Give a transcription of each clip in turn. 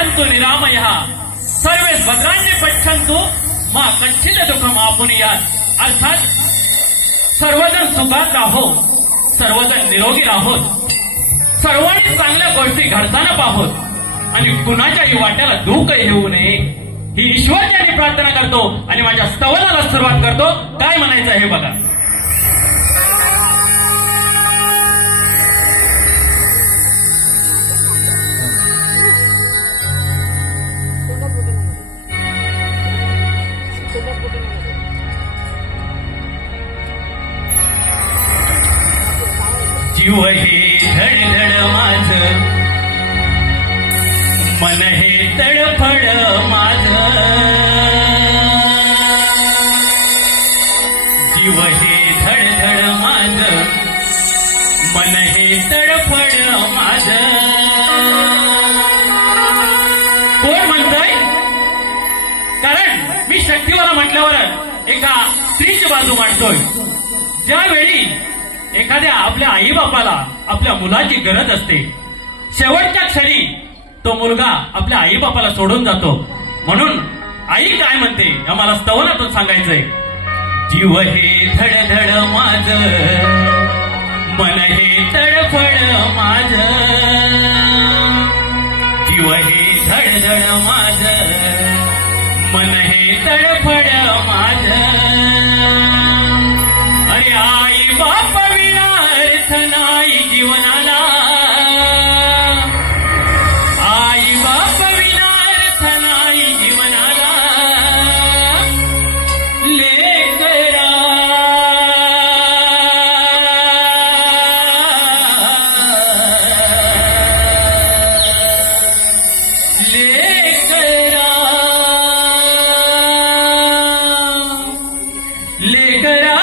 सन्तु निरामयः सर्वे भद्राणि पश्यन्तु मा कश्चित् दुःखम् आपुनुयात्. अर्थात सर्वजण सुखात राहोत, सर्वजण निरोगी राहोत, सर्वांनी चांगल्या गोष्टी घडताना पाहोत आणि कुणाच्याही वाट्याला दुःख येऊ नये ही ईश्वराची प्रार्थना करतो आणि माझ्या स्तवनाला सुरुवात करतो. काय म्हणायचं हे बघा. जीव हे धडधड माझ, मन हे तडफड माझ. जीव हे धडधड माझ, मन हे तडफड माझ. कोण म्हणतंय? कारण मी शक्तीवाला म्हटल्यावर एका स्त्रीची बाजू मांडतोय. ज्यावेळी एखाद्या आपल्या आई बापाला आपल्या मुलाची गरज असते, शेवटच्या क्षणी तो मुलगा आपल्या आई बापाला सोडून जातो. म्हणून आई काय म्हणते हे मला स्तवनातून सांगायचंय. जीव हे धडधड माझ, मन हे तडफड माझ. जीव हे धडधड माझ, मन हे तडफड माझ. अरे आई बाप विना अर्थ नाही जीवनाला. आई बाप विना अर्थ नाही जीवनाला. लेकरा लेकरा लेकरा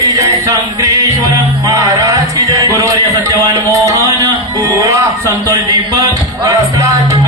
की जय, शंकरेश्वर महाराज की जय, गुरुवर्य सत्यवान मोहन, बुवा संतोष दीपक असतात